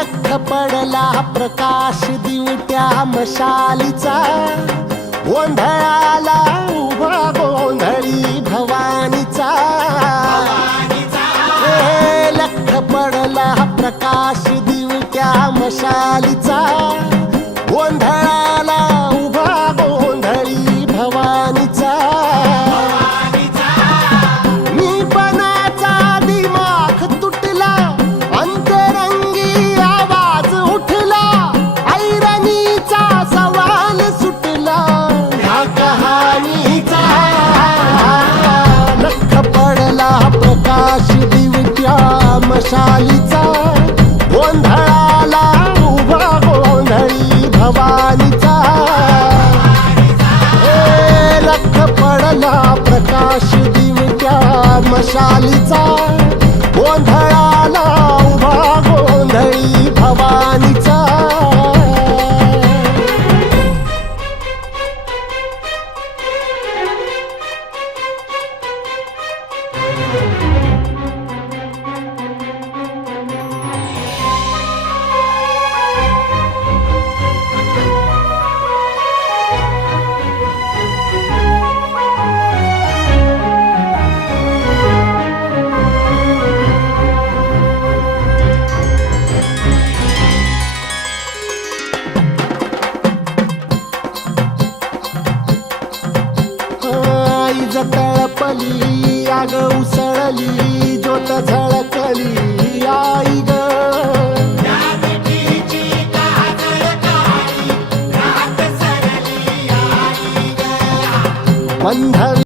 लख पडला प्रकाश मशालीचा गोंधळाला उभा गोंधळी भवानीचा भवानी लख पडला प्रकाश दिवट्या मशालीचा गोंधळ मशालीचा गोंधळाला उभा ओन भवानीचा धवारीचा लख पडला प्रकाश दिवच्या मशालीचा पली आग उसळली ज्योत झळकली आई ग पंधरी